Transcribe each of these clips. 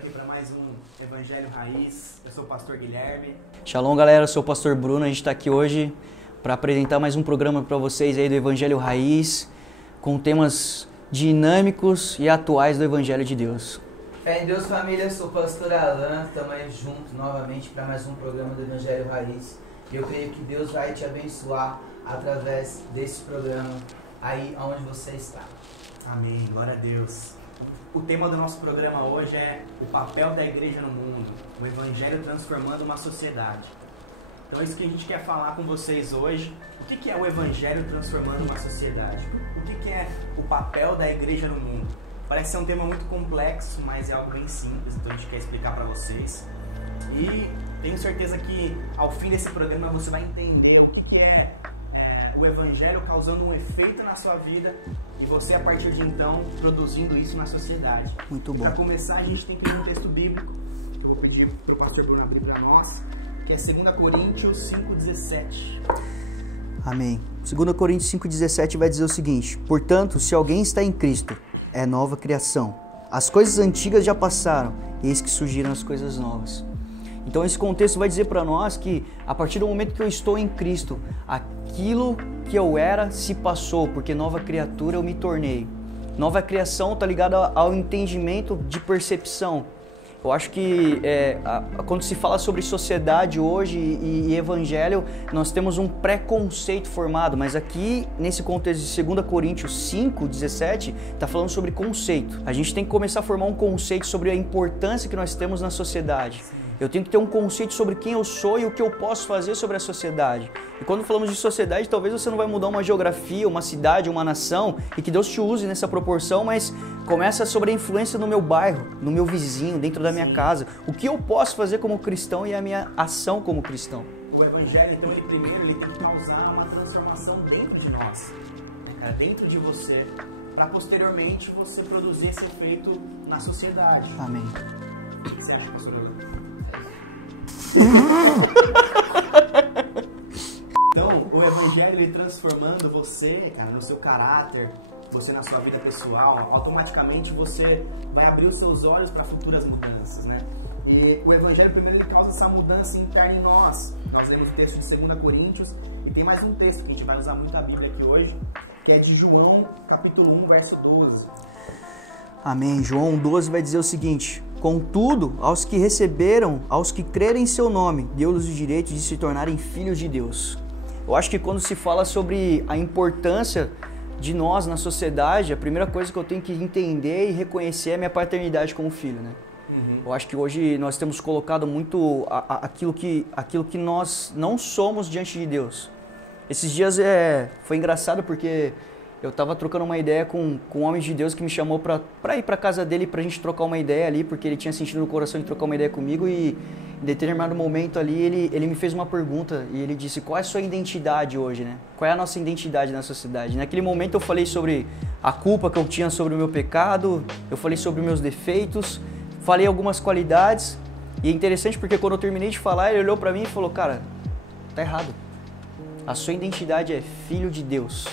aqui para mais um Evangelho Raiz. Eu sou o pastor Guilherme. Shalom, galera, eu sou o pastor Bruno. A gente está aqui hoje para apresentar mais um programa para vocês aí do Evangelho Raiz, com temas dinâmicos e atuais do Evangelho de Deus. Fé em Deus, família, eu sou o pastor Alan, estamos aí juntos novamente para mais um programa do Evangelho Raiz. E eu creio que Deus vai te abençoar através desse programa aí onde você está. Amém, glória a Deus. O tema do nosso programa hoje é o papel da igreja no mundo, o Evangelho transformando uma sociedade. Então é isso que a gente quer falar com vocês hoje. O que é o Evangelho transformando uma sociedade? O que é o papel da igreja no mundo? Parece ser um tema muito complexo, mas é algo bem simples, então a gente quer explicar para vocês. E tenho certeza que ao fim desse programa você vai entender o que é o Evangelho causando um efeito na sua vida e você, a partir de então, produzindo isso na sociedade. Muito bom. Para começar, a gente tem que ler um texto bíblico, que eu vou pedir para o pastor Bruno abrir para nós, que é 2 Coríntios 5,17. Amém. 2 Coríntios 5,17 vai dizer o seguinte: portanto, se alguém está em Cristo, é nova criação. As coisas antigas já passaram, eis que surgiram as coisas novas. Então esse contexto vai dizer para nós que a partir do momento que eu estou em Cristo, aquilo que eu era se passou, porque nova criatura eu me tornei. Nova criação está ligada ao entendimento de percepção. Eu acho que quando se fala sobre sociedade hoje e evangelho, nós temos um preconceito formado, mas aqui nesse contexto de 2 Coríntios 5,17, está falando sobre conceito. A gente tem que começar a formar um conceito sobre a importância que nós temos na sociedade. Eu tenho que ter um conceito sobre quem eu sou e o que eu posso fazer sobre a sociedade. E quando falamos de sociedade, talvez você não vai mudar uma geografia, uma cidade, uma nação, e que Deus te use nessa proporção, mas começa sobre a influência no meu bairro, no meu vizinho, dentro da minha casa. O que eu posso fazer como cristão e a minha ação como cristão. O Evangelho, então, ele tem que causar uma transformação dentro de nós, né, cara? Dentro de você, para posteriormente você produzir esse efeito na sociedade. Amém. O que você acha, pastor? Então, o Evangelho ele transformando você, cara, no seu caráter, você na sua vida pessoal, automaticamente você vai abrir os seus olhos para futuras mudanças, né? E o Evangelho primeiro ele causa essa mudança interna em nós. Nós lemos o texto de 2 Coríntios e tem mais um texto que a gente vai usar muito a Bíblia aqui hoje, que é de João, capítulo 1, verso 12. Amém. João 12 vai dizer o seguinte: contudo, aos que receberam, aos que crerem em seu nome, deu-lhes o direito de se tornarem filhos de Deus. Eu acho que quando se fala sobre a importância de nós na sociedade, a primeira coisa que eu tenho que entender e reconhecer é a minha paternidade como filho, né? Eu acho que hoje nós temos colocado muito aquilo que nós não somos diante de Deus. Esses dias foi engraçado porque eu estava trocando uma ideia com um homem de Deus que me chamou para ir para casa dele para a gente trocar uma ideia ali, porque ele tinha sentido no coração de trocar uma ideia comigo e em determinado momento ali ele me fez uma pergunta e ele disse: qual é a sua identidade hoje, né? Qual é a nossa identidade na sociedade? Naquele momento eu falei sobre a culpa que eu tinha sobre o meu pecado, eu falei sobre meus defeitos, falei algumas qualidades e é interessante porque quando eu terminei de falar ele olhou para mim e falou: cara, tá errado. A sua identidade é filho de Deus.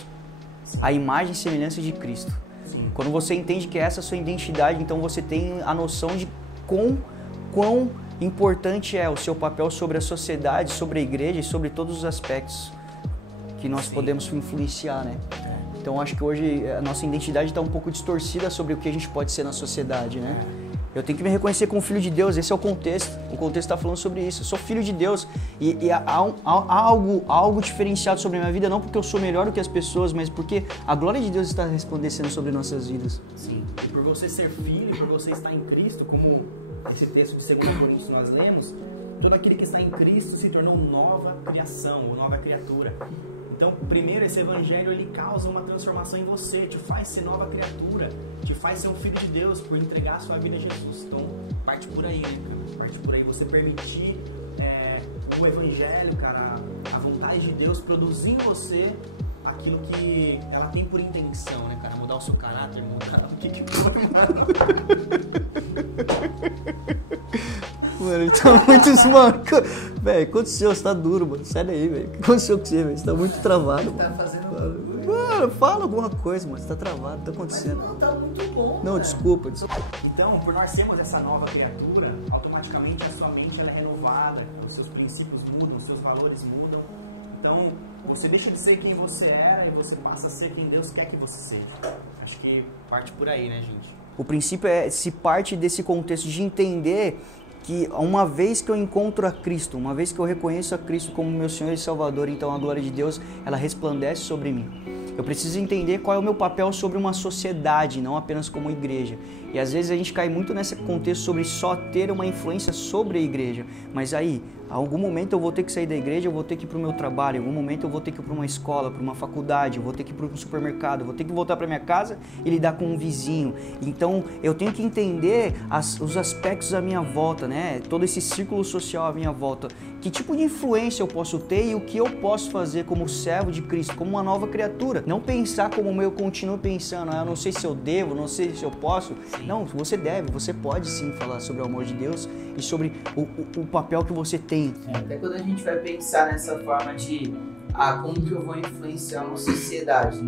A imagem e semelhança de Cristo. Sim. Quando você entende que essa é a sua identidade, então você tem a noção de quão importante é o seu papel sobre a sociedade, sobre a igreja e sobre todos os aspectos que nós podemos influenciar, né? Então acho que hoje a nossa identidade está um pouco distorcida sobre o que a gente pode ser na sociedade, né? Eu tenho que me reconhecer como filho de Deus, esse é o contexto. O contexto está falando sobre isso. Eu sou filho de Deus e há algo diferenciado sobre a minha vida, não porque eu sou melhor do que as pessoas, mas porque a glória de Deus está resplandecendo sobre nossas vidas. Sim, e por você ser filho e por você estar em Cristo, como esse texto de 2 Coríntios nós lemos, todo aquele que está em Cristo se tornou nova criação, ou nova criatura. Então, primeiro, esse Evangelho, ele causa uma transformação em você, te faz ser nova criatura, te faz ser um filho de Deus por entregar a sua vida a Jesus. Então, parte por aí, né, cara? Parte por aí, você permitir o Evangelho, cara, a vontade de Deus produzir em você aquilo que ela tem por intenção, né, cara? Mudar o seu caráter, mudar o que foi, mano? Mano, ele tá muito esmancado. Velho, aconteceu, você tá duro, mano. Sai daí, velho. O que aconteceu com você, velho? Você tá muito travado. Tá fazendo Mano, fala alguma coisa, mano. Você tá travado, tá acontecendo. Mas não, tá muito bom. Não, cara. desculpa. Então, por nós sermos essa nova criatura, automaticamente a sua mente ela é renovada, os seus princípios mudam, os seus valores mudam. Então, você deixa de ser quem você era e você passa a ser quem Deus quer que você seja. Acho que parte por aí, né, gente? O princípio se parte desse contexto de entender que uma vez que eu encontro a Cristo, uma vez que eu reconheço a Cristo como meu Senhor e Salvador, então a glória de Deus, ela resplandece sobre mim. Eu preciso entender qual é o meu papel sobre uma sociedade, não apenas como igreja. E às vezes a gente cai muito nesse contexto sobre só ter uma influência sobre a igreja. Mas aí, a algum momento eu vou ter que sair da igreja, eu vou ter que ir para o meu trabalho, em algum momento eu vou ter que ir para uma escola, para uma faculdade, eu vou ter que ir para um supermercado, eu vou ter que voltar para minha casa e lidar com um vizinho. Então eu tenho que entender os aspectos à minha volta, né? Todo esse círculo social à minha volta. Que tipo de influência eu posso ter e o que eu posso fazer como servo de Cristo, como uma nova criatura. Não pensar como eu continuo pensando, eu não sei se eu devo, não sei se eu posso. Sim. Não, você deve, você pode sim falar sobre o amor de Deus e sobre o papel que você tem. Até quando a gente vai pensar nessa forma de como que eu vou influenciar uma sociedade,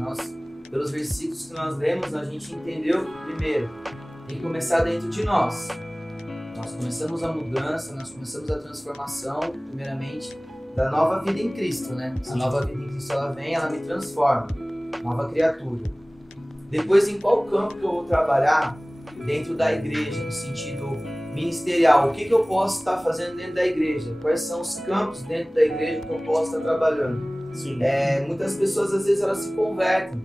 pelos versículos que nós lemos, a gente entendeu primeiro, tem que começar dentro de nós. Nós começamos a mudança, nós começamos a transformação, primeiramente, da nova vida em Cristo, né? A nova vida em Cristo, ela vem, ela me transforma, nova criatura. Depois, em qual campo que eu vou trabalhar dentro da igreja, no sentido ministerial? O que eu posso estar fazendo dentro da igreja? Quais são os campos dentro da igreja que eu posso estar trabalhando? Sim. Muitas pessoas, às vezes, elas se convertem.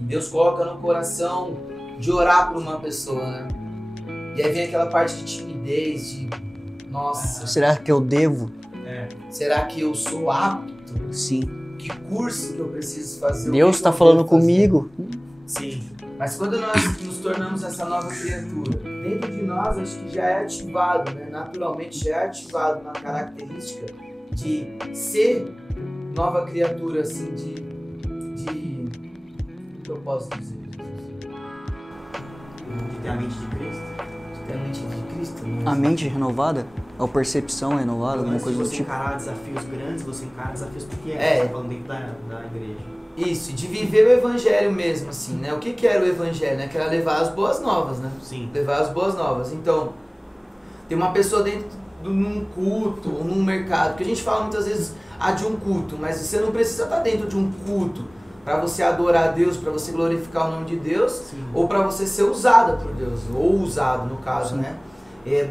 Deus coloca no coração de orar por uma pessoa, né? E aí vem aquela parte de timidez, de... Nossa... Será que eu devo? Será que eu sou apto? Sim. Que curso que eu preciso fazer? Deus está falando comigo? Sim. Mas quando nós nos tornamos essa nova criatura, dentro de nós acho que já é ativado, né? Naturalmente já é ativado uma característica de ser nova criatura, assim, o que eu posso dizer? De ter a mente de Cristo. De ter a mente de Cristo? Né? A mente renovada? A percepção renovada? Alguma coisa do você tipo? encarar desafios grandes, você encara desafios pequenos, falando dentro da igreja. Isso, de viver o evangelho mesmo, assim, né? O que era o evangelho, né? Que era levar as boas novas, né? Sim. Levar as boas novas. Então, tem uma pessoa dentro de um culto ou num mercado, que a gente fala muitas vezes de um culto, mas você não precisa estar dentro de um culto para você adorar a Deus, para você glorificar o nome de Deus, sim, ou para você ser usada por Deus, ou usado no caso, sim, né?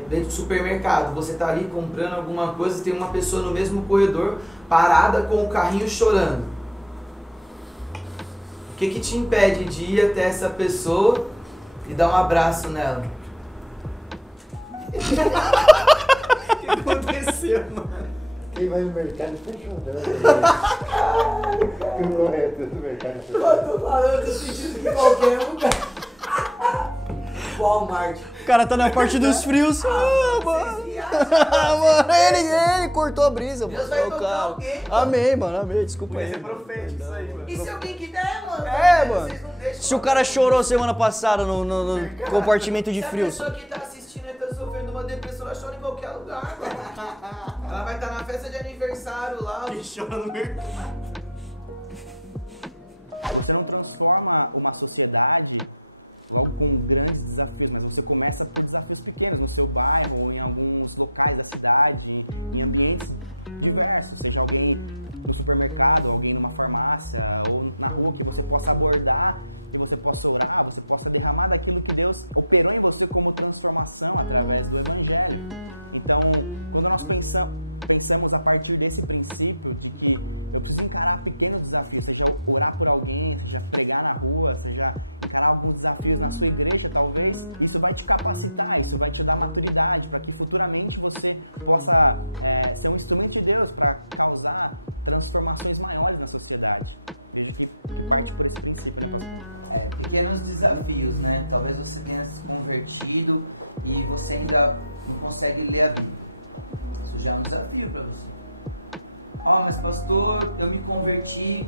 Dentro do supermercado, você tá ali comprando alguma coisa, tem uma pessoa no mesmo corredor parada com o carrinho chorando. O que te impede de ir até essa pessoa e dar um abraço nela? O que aconteceu, mano? Quem vai no mercado tá chorando. O corretor do mercado chorando. Eu tô falando no sentido de qualquer lugar. Walmart. O cara tá na parte dos frios. Mano. Mano, ele cortou a brisa, Deus mano. vai tocar alguém, mano. Amém, mano, amém. Desculpa aí. Isso é profético, isso aí, mano. E se alguém que der, mano? Mano. Se o cara chorou semana passada no compartimento de frios. Se a pessoa que tá assistindo e tá sofrendo uma depressão, ela chora em qualquer lugar, mano. Ela vai estar na festa de aniversário lá. Que chora no mercado. Você não transforma uma sociedade com grandes desafios, mas você começa por desafios pequenos no seu bairro, ou em alguns locais da cidade, em ambientes diversos, seja alguém no supermercado, alguém numa farmácia, ou na rua, que você possa abordar, que você possa orar, você possa derramar daquilo que Deus operou em você como transformação através do Evangelho. Então, quando nós pensamos a partir desse princípio de que eu preciso encarar pequenos desafios, seja orar por alguém, seja pegar na rua, seja encarar alguns desafios na sua igreja, talvez, isso vai te capacitar, isso vai te dar maturidade para que futuramente você possa ser um instrumento de Deus para causar transformações maiores na sociedade. Pequenos desafios, né? Talvez você tenha se convertido e você ainda não consegue ler a Bíblia. Isso já é um desafio para você. Mas pastor, eu me converti,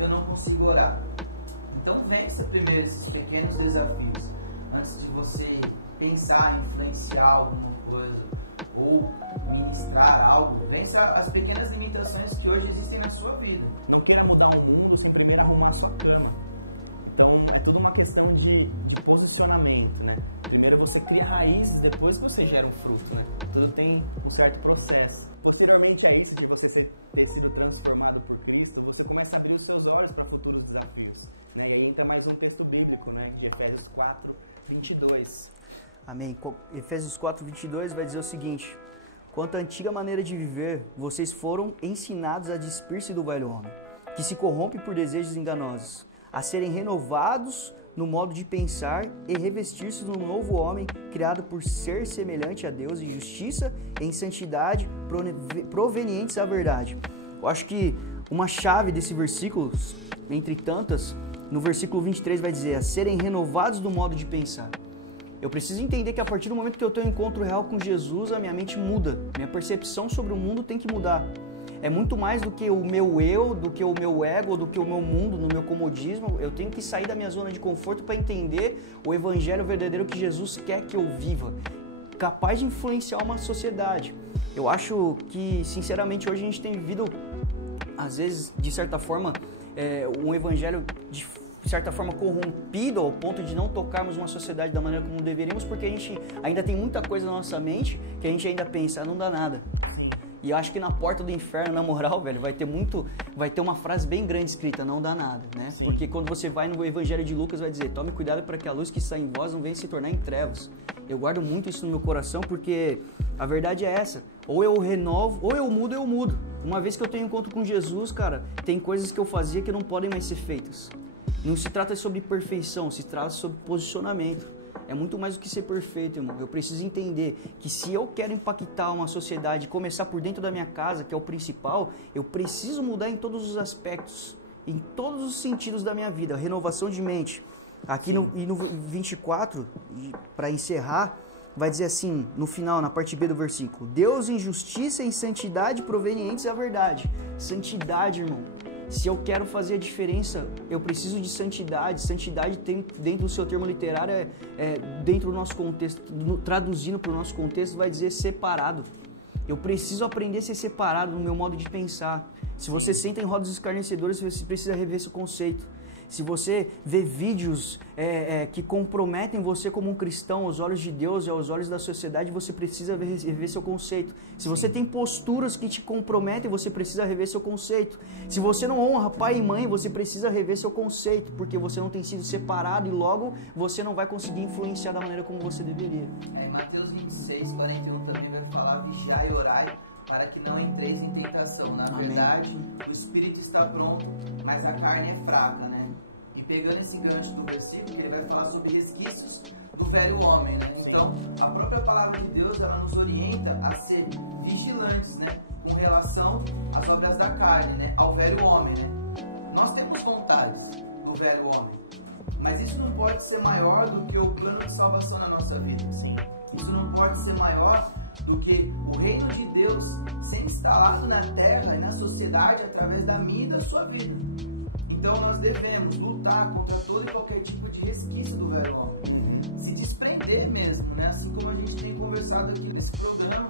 eu não consigo orar. Então vença primeiro esses pequenos desafios antes de você pensar em influenciar alguma coisa ou ministrar algo, vença as pequenas limitações que hoje existem na sua vida. Não queira mudar o mundo sem primeiro arrumar a sua cama. Então é tudo uma questão de posicionamento, né? Primeiro você cria raízes, depois você gera um fruto, né? Tudo tem um certo processo. Posteriormente a isso, de você ter sido transformado por Cristo, você começa a abrir os seus olhos para futuros desafios, né? E aí entra mais um texto bíblico, né? De Efésios 4, 22. Amém. Efésios 4, 22 vai dizer o seguinte: quanto à antiga maneira de viver, vocês foram ensinados a despir-se do velho homem, que se corrompe por desejos enganosos, a serem renovados no modo de pensar e revestir-se do novo homem, criado por ser semelhante a Deus em justiça e em santidade provenientes da verdade. Eu acho que uma chave desse versículo, entre tantas, no versículo 23 vai dizer: a serem renovados do modo de pensar. Eu preciso entender que a partir do momento que eu tenho um encontro real com Jesus, a minha mente muda. Minha percepção sobre o mundo tem que mudar. É muito mais do que o meu eu, do que o meu ego, do que o meu mundo, no meu comodismo. Eu tenho que sair da minha zona de conforto para entender o evangelho verdadeiro que Jesus quer que eu viva, capaz de influenciar uma sociedade. Eu acho que, sinceramente, hoje a gente tem vivido, às vezes, de certa forma, um evangelho de certa forma corrompido ao ponto de não tocarmos uma sociedade da maneira como deveríamos, porque a gente ainda tem muita coisa na nossa mente que a gente ainda pensa, não dá nada. E eu acho que na porta do inferno, na moral, velho, vai ter uma frase bem grande escrita: não dá nada, né? Sim. Porque quando você vai no Evangelho de Lucas, vai dizer: tome cuidado para que a luz que está em vós não venha se tornar em trevas. Eu guardo muito isso no meu coração, porque a verdade é essa: ou eu renovo, ou eu mudo. Uma vez que eu tenho encontro com Jesus, cara, tem coisas que eu fazia que não podem mais ser feitas. Não se trata sobre perfeição, se trata sobre posicionamento. É muito mais do que ser perfeito, irmão. Eu preciso entender que se eu quero impactar uma sociedade, começar por dentro da minha casa, que é o principal, eu preciso mudar em todos os aspectos, em todos os sentidos da minha vida. Renovação de mente. Aqui no 24, para encerrar, vai dizer assim, no final, na parte B do versículo: Deus em justiça e em santidade provenientes da verdade. Santidade, irmão. Se eu quero fazer a diferença, eu preciso de santidade. Santidade tem, dentro do seu termo literário, dentro do nosso contexto, traduzindo para o nosso contexto, vai dizer separado. Eu preciso aprender a ser separado no meu modo de pensar. Se você senta em rodas escarnecedoras, você precisa rever seu conceito. Se você vê vídeos que comprometem você como um cristão aos olhos de Deus e aos olhos da sociedade, você precisa rever seu conceito. Se você tem posturas que te comprometem, você precisa rever seu conceito. Se você não honra pai e mãe, você precisa rever seu conceito, porque você não tem sido separado e logo você não vai conseguir influenciar da maneira como você deveria. Em Mateus 26, 41 também vai falar: vigiai e orai, para que não entreis em tentação. Na Amém. Verdade, o espírito está pronto, mas a carne é fraca, né? E pegando esse gancho do versículo, ele vai falar sobre resquícios do velho homem, né? Então, a própria palavra de Deus, ela nos orienta a ser vigilantes, né? Com relação às obras da carne, né? Ao velho homem, né? Nós temos vontades do velho homem, mas isso não pode ser maior do que o plano de salvação na nossa vida. Assim. Isso não pode ser maior do que o reino de Deus ser instalado na terra e na sociedade através da minha e da sua vida. Então nós devemos lutar contra todo e qualquer tipo de resquício do velho homem. Se desprender mesmo, né? Assim como a gente tem conversado aqui nesse programa,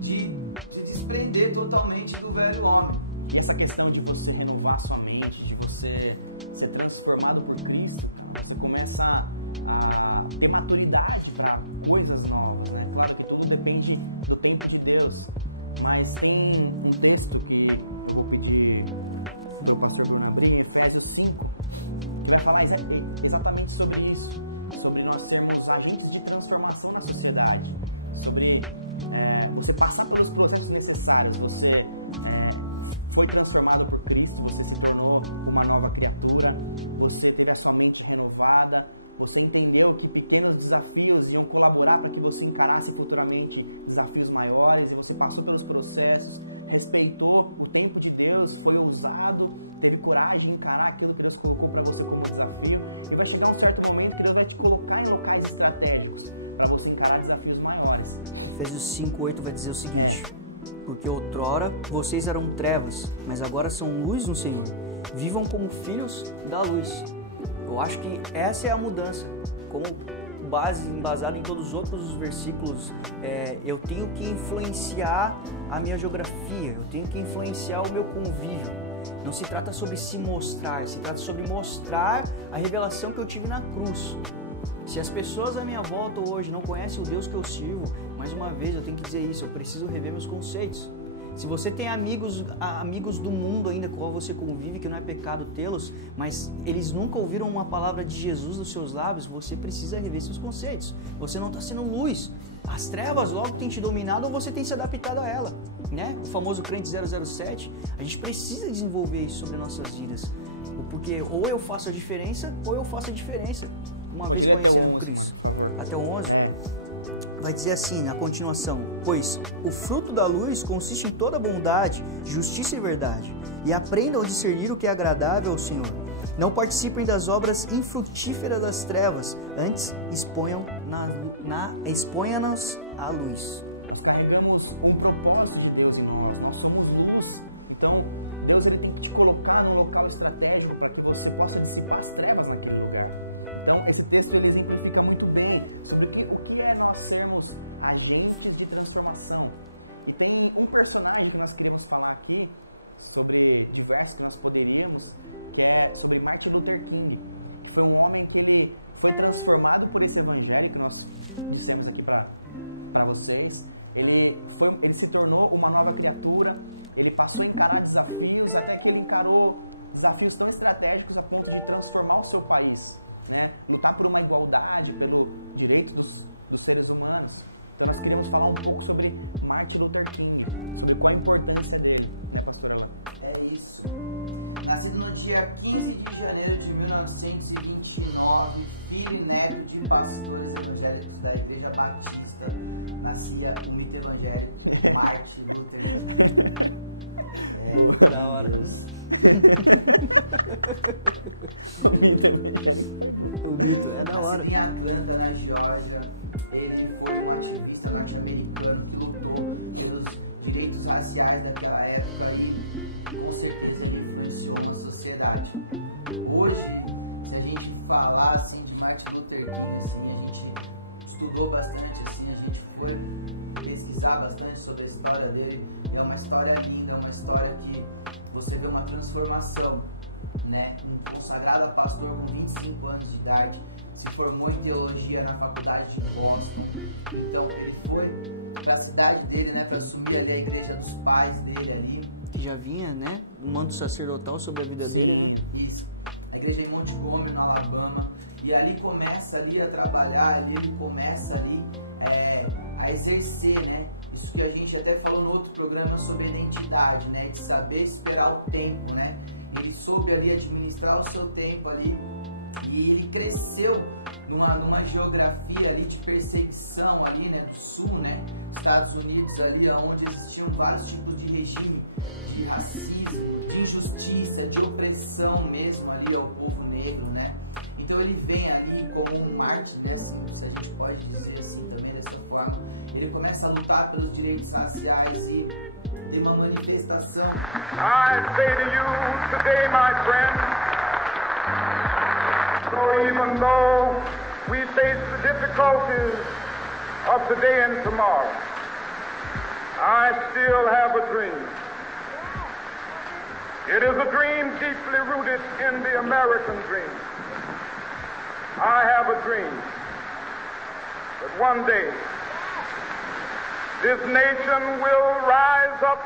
de desprender totalmente do velho homem. Essa questão de você renovar sua mente, de você ser transformado por Cristo, você começa a ter maturidade para coisas novas, né? Claro que tudo depende do tempo de Deus, mas tem um texto que vou pedir ao pastor para abrir, em Efésios 5, que vai falar exatamente sobre isso, sobre nós sermos agentes de transformação na sociedade, sobre você passar pelos processos necessários, você foi transformado por Cristo, você se tornou uma nova criatura, você teve a sua mente renovada, você entendeu que pequenos desafios iam colaborar para que você encarasse futuramente desafios maiores, e você passou pelos processos, respeitou o tempo de Deus, foi ousado, teve coragem de encarar aquilo que Deus colocou para você como desafio, e vai chegar um certo momento que Deus vai te colocar em locais estratégicos para você encarar desafios maiores. Efésios 5:8 vai dizer o seguinte: porque outrora vocês eram trevas, mas agora são luz no Senhor. Vivam como filhos da luz. Eu acho que essa é a mudança. Como embasado em todos os outros versículos, eu tenho que influenciar a minha geografia, eu tenho que influenciar o meu convívio. Não se trata sobre se mostrar, se trata sobre mostrar a revelação que eu tive na cruz. Se as pessoas à minha volta hoje não conhecem o Deus que eu sirvo, mais uma vez eu tenho que dizer isso, eu preciso rever meus conceitos. Se você tem amigos do mundo ainda com qual você convive, que não é pecado tê-los, mas eles nunca ouviram uma palavra de Jesus dos seus lábios, você precisa rever seus conceitos. Você não está sendo luz. As trevas logo têm te dominado ou você tem se adaptado a ela, né? O famoso crente 007, a gente precisa desenvolver isso sobre nossas vidas. Porque ou eu faço a diferença, ou eu faço a diferença. Uma vez conhecendo Cristo. Até o 11. Vai dizer assim, na continuação: pois o fruto da luz consiste em toda bondade, justiça e verdade, e aprendam a discernir o que é agradável ao Senhor. Não participem das obras infrutíferas das trevas, antes exponham-nas à luz. Nós carregamos um propósito de Deus em nós somos luz. Então, Deus ele tem que te colocar no local estratégico para que você possa dissipar as trevas naquele lugar. Então, esse texto ele exemplifica muito bem sobre o que é nós sermos agentes de transformação. E tem um personagem que nós queremos falar aqui, sobre diversos que nós poderíamos, que é sobre Martin Luther King. Foi um homem que ele foi transformado por esse evangelho que nós dissemos aqui para vocês. Ele se tornou uma nova criatura, ele passou a encarar desafios, até que ele encarou desafios tão estratégicos a ponto de transformar o seu país, né? Lutar por uma igualdade, pelo direito dos seres humanos. Então nós queremos falar um pouco sobre Martin Luther King, sobre qual a importância dele. É isso. Nascido no dia 15 de janeiro de 1929, filho e neto de pastores evangélicos da Igreja Batista, nascia o mito evangélico Martin Luther King. Da hora. O mito é da hora. Em Atlanta, na Geórgia, ele foi um ativista norte-americano que lutou pelos direitos raciais daquela época e com certeza ele influenciou uma sociedade. Hoje, se a gente falar assim de Martin Luther King, assim, a gente estudou bastante, assim, a gente foi pesquisar bastante sobre a história dele. É uma história linda, é uma história que você vê uma transformação, né? Um consagrado pastor com 25 anos de idade, se formou em teologia na faculdade de Boston. Então ele foi para a cidade dele, né, para assumir ali a igreja dos pais dele ali. Que já vinha, né? Um manto sacerdotal sobre a vida dele, né? Isso. A igreja em Montgomery, no Alabama. E ali começa ali a trabalhar, ali ele começa ali a exercer, né? Isso que a gente até falou no outro programa sobre a identidade, né? De saber esperar o tempo, né? Ele soube ali administrar o seu tempo ali. E ele cresceu numa geografia ali de perseguição ali, né, do sul, né, Estados Unidos ali, onde existiam vários tipos de regime, de racismo, de injustiça, de opressão mesmo ali ao povo negro, né. Então ele vem ali como um mártir, né, assim, se a gente pode dizer assim também dessa forma. Ele começa a lutar pelos direitos raciais e tem uma manifestação. I say to you today, my friend, so even though we face the difficulties of today and tomorrow, I still have a dream. It is a dream deeply rooted in the American dream. I have a dream that one day this nation will rise up,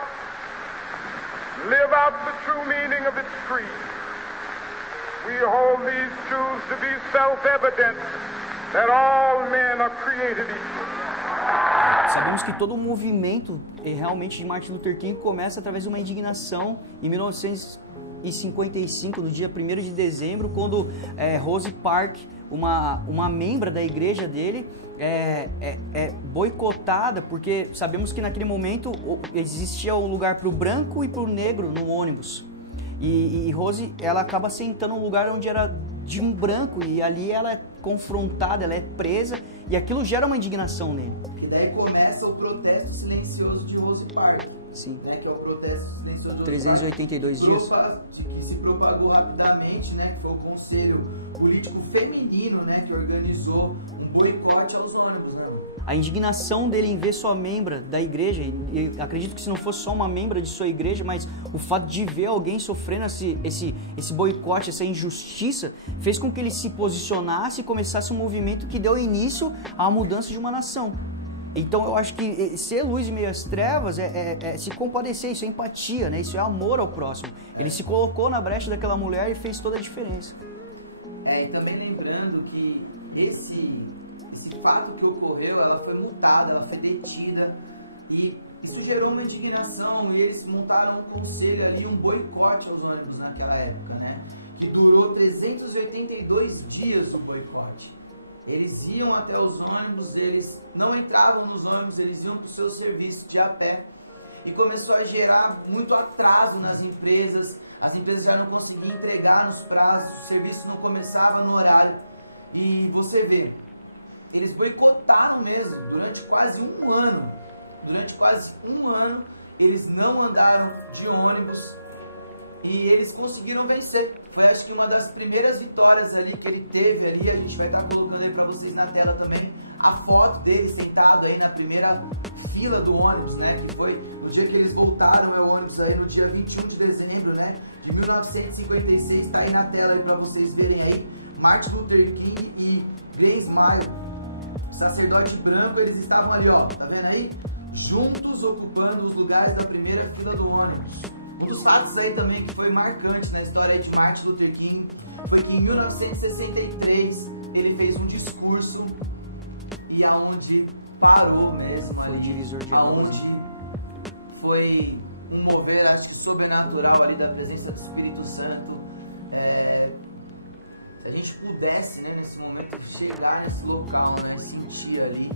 live out the true meaning of its creed. We hold these truths to be self-evident, that all men are created equal. Sabemos que todo o movimento realmente de Martin Luther King começa através de uma indignação em 1955, no dia 1º de dezembro, quando Rosa Parks, uma membra da igreja dele, é boicotada, porque sabemos que naquele momento existia um lugar para o branco e para o negro no ônibus. E Rose, ela acaba sentando no lugar onde era de um branco, e ali ela é confrontada, ela é presa, e aquilo gera uma indignação nele. Porque daí começa o protesto silencioso de Rosa Parks. Sim. Né, que é o protesto silencioso de 382 dias. Que se propagou rapidamente, né, que foi o Conselho Político Feminino, né, que organizou um boicote aos ônibus, né? A indignação dele em ver sua membra da igreja, e acredito que se não fosse só uma membra de sua igreja, mas o fato de ver alguém sofrendo esse boicote, essa injustiça, fez com que ele se posicionasse e começasse um movimento que deu início à mudança de uma nação. Então eu acho que ser luz em meio às trevas é se compadecer, isso é empatia, né? Isso é amor ao próximo. Ele se colocou na brecha daquela mulher e fez toda a diferença. E também lembrando que esse fato que ocorreu, ela foi multada, ela foi detida, e isso gerou uma indignação, e eles montaram um conselho ali, um boicote aos ônibus naquela época, né? Que durou 382 dias o boicote. Eles iam até os ônibus, eles não entravam nos ônibus, eles iam para o seu serviço de a pé. E começou a gerar muito atraso nas empresas, as empresas já não conseguiam entregar nos prazos, o serviço não começava no horário. E você vê, eles boicotaram mesmo, durante quase um ano. Durante quase um ano, eles não andaram de ônibus e eles conseguiram vencer. Foi acho que uma das primeiras vitórias ali que ele teve ali. A gente vai estar colocando aí para vocês na tela também a foto dele sentado aí na primeira fila do ônibus, né? Que foi no dia que eles voltaram ao ônibus aí, no dia 21 de dezembro, né? De 1956, tá aí na tela aí para vocês verem aí. Martin Luther King e Glenn Smile, sacerdote branco, eles estavam ali, ó, tá vendo aí? Juntos ocupando os lugares da primeira fila do ônibus. Um dos fatos aí também que foi marcante na história de Martin Luther King foi que em 1963 ele fez um discurso e aonde parou mesmo. Foi o divisor de águas. Aonde foi um mover, acho que sobrenatural ali da presença do Espírito Santo. Se a gente pudesse, né, nesse momento, chegar nesse local, né, sentir ali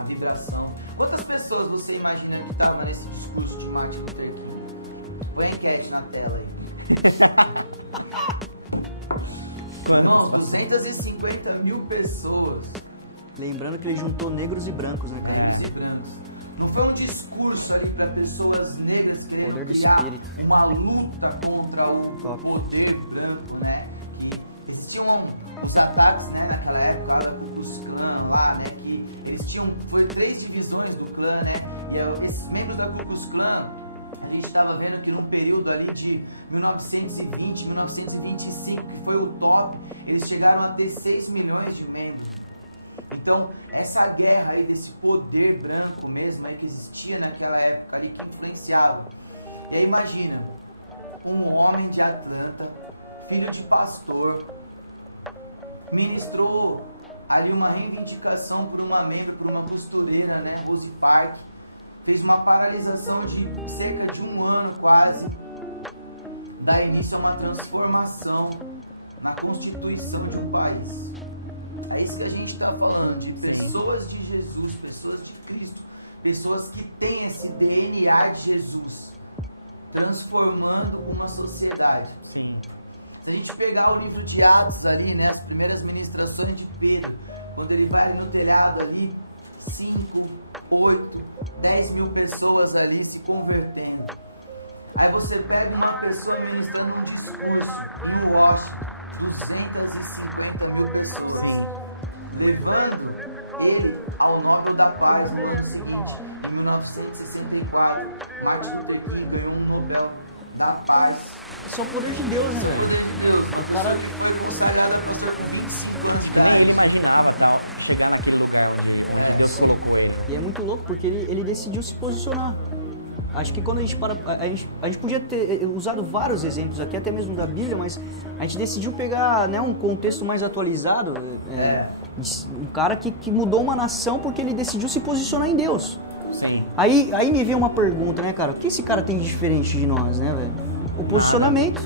a vibração. Quantas pessoas você imagina que estavam nesse discurso de Martin Luther King? Põe a enquete na tela aí. Irmão, 250 mil pessoas. Lembrando que ele juntou negros e brancos, né, cara? Negros e brancos. Não foi um discurso ali para pessoas negras que Poder do criar espírito. uma luta contra o Top. poder branco, né? Que existiam os ataques, né, naquela época, dos clãs lá, né? Que eles tinham, foi 3 divisões do clã, né? E esses membros da Ku Klux Klan, a gente estava vendo que num período ali de 1920, 1925, que foi o top, eles chegaram a ter 6 milhões de membros. Então, essa guerra aí desse poder branco mesmo, né, que existia naquela época ali, que influenciava. E aí imagina, um homem de Atlanta, filho de pastor, ministrou ali uma reivindicação por uma membra, por uma costureira, né, Rosa Parks, fez uma paralisação de cerca de um ano quase, dá início a uma transformação na constituição de um país. É isso que a gente está falando, de pessoas de Jesus, pessoas de Cristo, pessoas que têm esse DNA de Jesus, transformando uma sociedade. Sim. Se a gente pegar o livro de Atos ali, né, as primeiras ministrações de Pedro, quando ele vai ali no telhado ali, 5, 8, 10 mil pessoas ali se convertendo. Aí você pega uma pessoa ministrando um discurso em Washington, 250 mil pessoas, levando ele ao nome da paz no ano seguinte, em 1964, Martin Luther King ganhou um Nobel da Paz. É só o poder de Deus, né, velho? O cara foi consagrado a pessoa com 25 anos. Sim. E é muito louco porque ele decidiu se posicionar. Acho que quando a gente podia ter usado vários exemplos aqui, até mesmo da Bíblia, mas a gente decidiu pegar, né, um contexto mais atualizado, um cara que mudou uma nação porque ele decidiu se posicionar em Deus. Sim. Aí me vem uma pergunta, né, cara? O que esse cara tem de diferente de nós, né, velho? O posicionamento.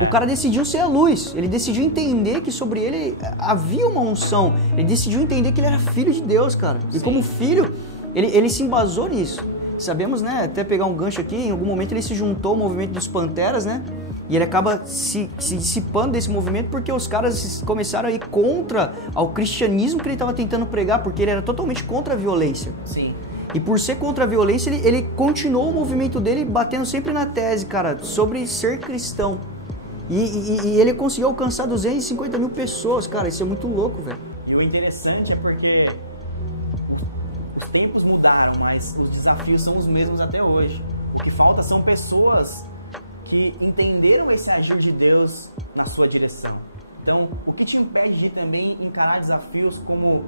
O cara decidiu ser a luz, ele decidiu entender que sobre ele havia uma unção, ele decidiu entender que ele era filho de Deus, cara. E como filho, ele se embasou nisso. Sabemos, né, até pegar um gancho aqui, em algum momento ele se juntou ao movimento dos Panteras, né? E ele acaba se dissipando desse movimento porque os caras começaram a ir contra ao cristianismo que ele estava tentando pregar, porque ele era totalmente contra a violência. Sim. E por ser contra a violência, ele continuou o movimento dele batendo sempre na tese, cara, sobre ser cristão. E ele conseguiu alcançar 250 mil pessoas, cara, isso é muito louco, velho. E o interessante é porque os tempos mudaram, mas os desafios são os mesmos até hoje. O que falta são pessoas que entenderam esse agir de Deus na sua direção. Então, o que te impede de também encarar desafios como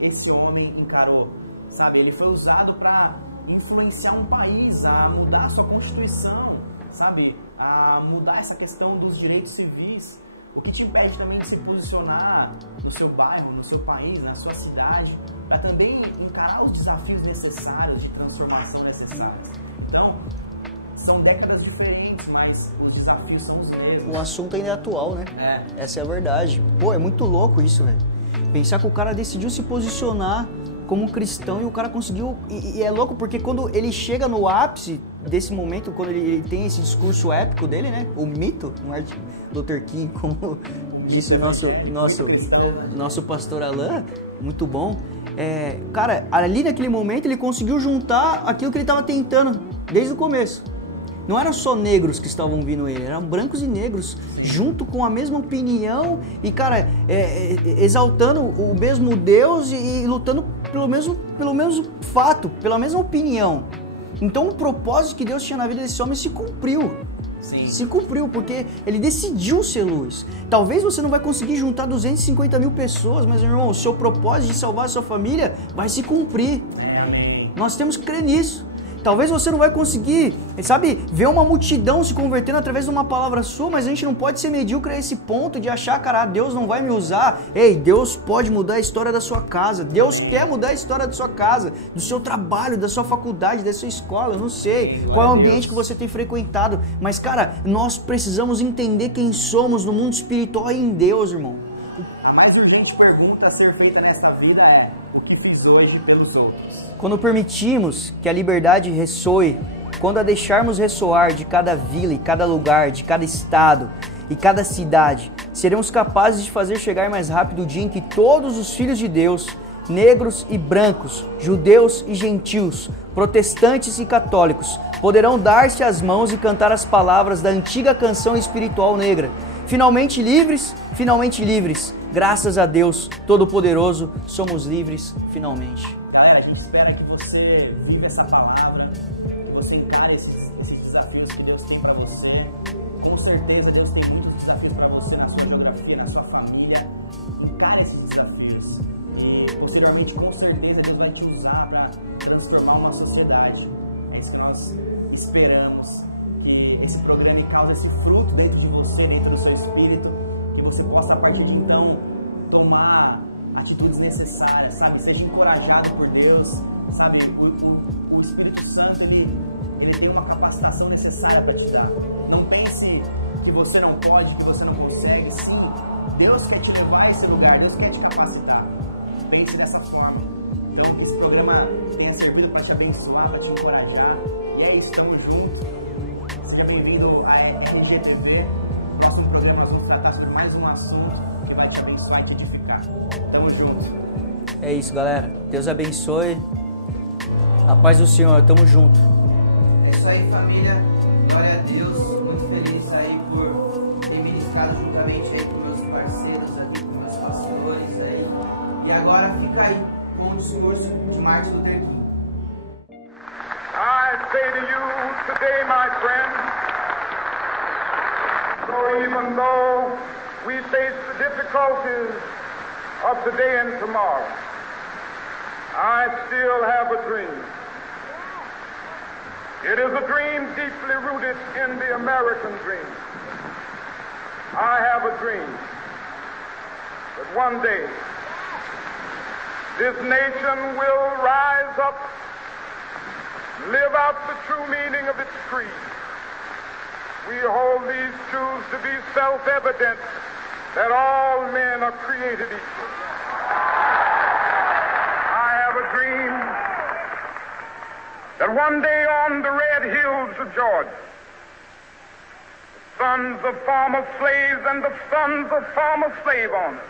esse homem encarou? Sabe, ele foi usado para influenciar um país, a mudar a sua constituição, sabe, a mudar essa questão dos direitos civis. O que te impede também de se posicionar no seu bairro, no seu país, na sua cidade, para também encarar os desafios necessários, de transformação necessários. Então, são décadas diferentes, mas os desafios são os mesmos. O assunto ainda é atual, né? Essa é a verdade. Pô, é muito louco isso, velho. Pensar que o cara decidiu se posicionar como cristão e o cara conseguiu... E é louco porque quando ele chega no ápice desse momento, quando ele tem esse discurso épico dele, né? O mito, Martin Luther King, como disse o nosso pastor Alain, muito bom. Cara, ali naquele momento ele conseguiu juntar aquilo que ele estava tentando desde o começo. Não eram só negros que estavam vindo ele, eram brancos e negros, junto com a mesma opinião e, cara, exaltando o mesmo Deus e lutando pelo mesmo fato, pela mesma opinião. Então o propósito que Deus tinha na vida desse homem se cumpriu. Sim. Se cumpriu, porque ele decidiu ser luz. Talvez você não vai conseguir juntar 250 mil pessoas, mas, meu irmão, o seu propósito de salvar a sua família vai se cumprir. Amém. Nós temos que crer nisso. Talvez você não vai conseguir, sabe, ver uma multidão se convertendo através de uma palavra sua, mas a gente não pode ser medíocre a esse ponto de achar, cara, Deus não vai me usar. Ei, Deus pode mudar a história da sua casa. Deus quer mudar a história da sua casa, do seu trabalho, da sua faculdade, da sua escola, eu não sei qual é o ambiente que você tem frequentado. Mas, cara, nós precisamos entender quem somos no mundo espiritual e em Deus, irmão. A mais urgente pergunta a ser feita nesta vida é: o que fiz hoje pelos outros? Quando permitimos que a liberdade ressoe, quando a deixarmos ressoar de cada vila e cada lugar, de cada estado e cada cidade, seremos capazes de fazer chegar mais rápido o dia em que todos os filhos de Deus, negros e brancos, judeus e gentios, protestantes e católicos, poderão dar-se as mãos e cantar as palavras da antiga canção espiritual negra. Finalmente livres, graças a Deus Todo-Poderoso, somos livres finalmente. Galera, a gente espera que você viva essa palavra, que você encare esses desafios que Deus tem para você. Com certeza Deus tem muitos desafios para você na sua geografia, na sua família. Encare esses desafios e posteriormente, com certeza, Deus vai te usar para transformar uma sociedade. É isso que nós esperamos, que esse programa cause esse fruto dentro de você, dentro do seu espírito, que você possa, a partir de então, tomar atitudes necessárias, sabe? Seja encorajado por Deus, sabe? O Espírito Santo, ele tem uma capacitação necessária para te dar. Não pense que você não pode, que você não consegue. Sim, Deus quer te levar a esse lugar, Deus quer te capacitar. Pense dessa forma. Então, que esse programa tenha servido para te abençoar, para te encorajar. E é isso, tamo junto. Seja bem-vindo à MGTV. No próximo programa nós vamos tratar sobre mais um assunto que vai te abençoar e te edificar. Tamo junto. É isso, galera. Deus abençoe. A paz do Senhor. Tamo junto. É isso aí, família. Glória a Deus. Muito feliz aí por ter ministrado juntamente aí com meus parceiros aqui, com meus pastores aí. E agora fica aí com o discurso de Martin Luther King. I say to you today, my friend, so even though we face the difficulties of today and tomorrow, I still have a dream. It is a dream deeply rooted in the American dream. I have a dream that one day this nation will rise up, live out the true meaning of its creed. We hold these truths to be self-evident, that all men are created equal. I have a dream that one day on the red hills of Georgia, sons of former slaves and the sons of former slave owners,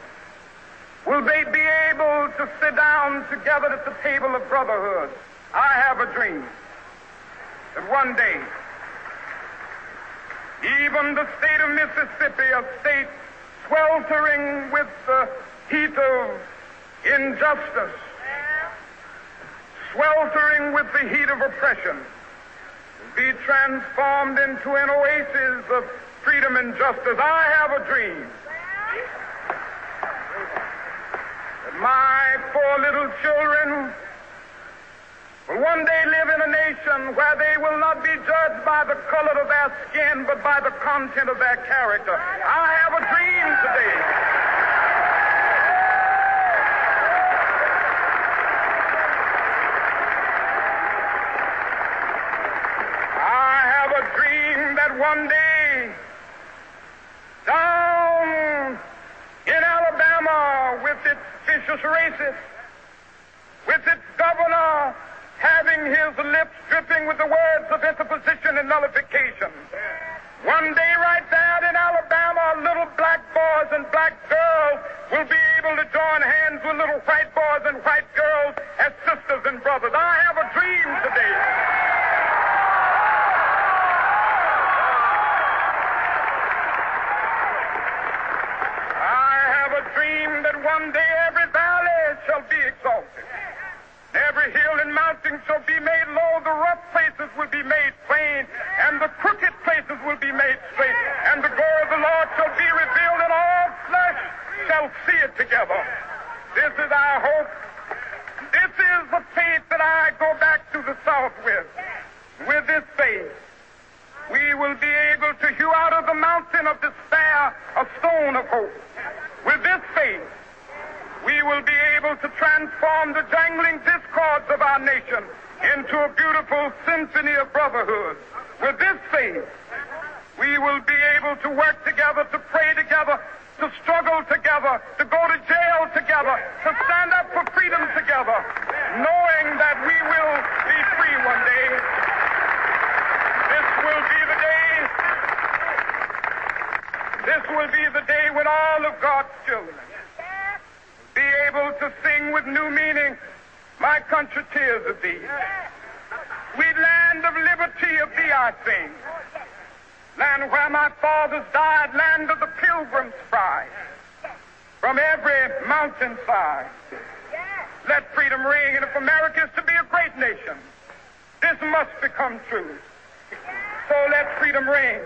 will they be able to sit down together at the table of brotherhood? I have a dream that one day, even the state of Mississippi, a state sweltering with the heat of injustice, sweltering with the heat of oppression, be transformed into an oasis of freedom and justice. I have a dream that my 4 little children will one day live in a nation where they will not be judged by the color of their skin, but by the content of their character. I have a dream today. One day, down in Alabama, with its vicious racists, with its governor having his lips dripping with the words of interposition and nullification. One day right there in Alabama, little black boys and black girls will be able to join hands with little white boys and white girls as sisters and brothers. I have a dream today. One day every valley shall be exalted. Every hill and mountain shall be made low. The rough places will be made plain, and the crooked places will be made straight. And the glory of the Lord shall be revealed, and all flesh shall see it together. This is our hope. This is the faith that I go back to the South with. With this faith, we will be able to hew out of the mountain of despair a stone of hope. With this faith, we will be able to transform the jangling discords of our nation into a beautiful symphony of brotherhood. With this faith, we will be able to work together, to pray together, to struggle together, to go to jail together, to stand up for freedom together, knowing that we will be free one day. This will be the day. This will be the day when all of God's children be able to sing with new meaning, my country, tears of thee. Sweet land of liberty, of thee I sing. Land where my fathers died, land of the pilgrim's pride. From every mountainside, let freedom ring. And if America is to be a great nation, this must become true. So let freedom ring.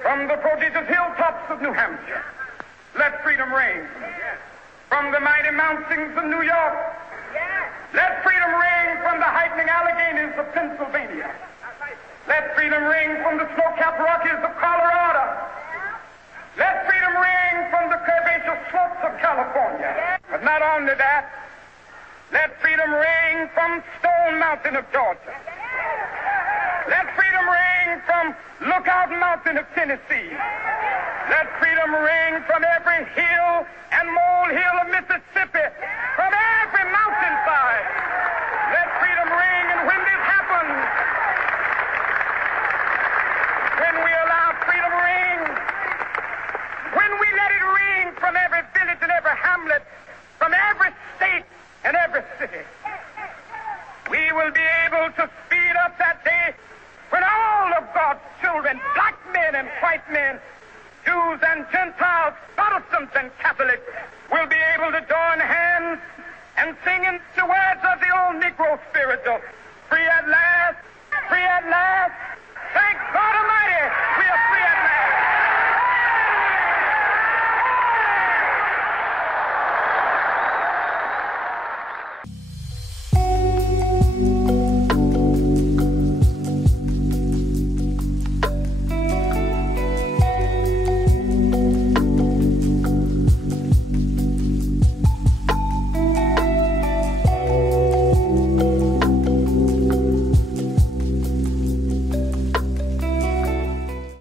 From the prodigious hilltops of New Hampshire, let freedom ring. From the mighty mountains of New York, let freedom ring. From the heightening Alleghanies of Pennsylvania, let freedom ring. From the snow-capped Rockies of Colorado, let freedom ring. From the curvaceous slopes of California. But not only that, let freedom ring from Stone Mountain of Georgia. Let freedom ring from Lookout Mountain of Tennessee. Let freedom ring from every hill and molehill of Mississippi, from every mountainside. Let freedom ring, and when this happens, when we allow freedom ring, when we let it ring from every village and every hamlet, from every state and every city, we will be able to speed up that day when all of God's children, black men and white men, Jews and Gentiles, Protestants and Catholics, will be able to join hands and sing in the words of the old Negro spiritual, free at last,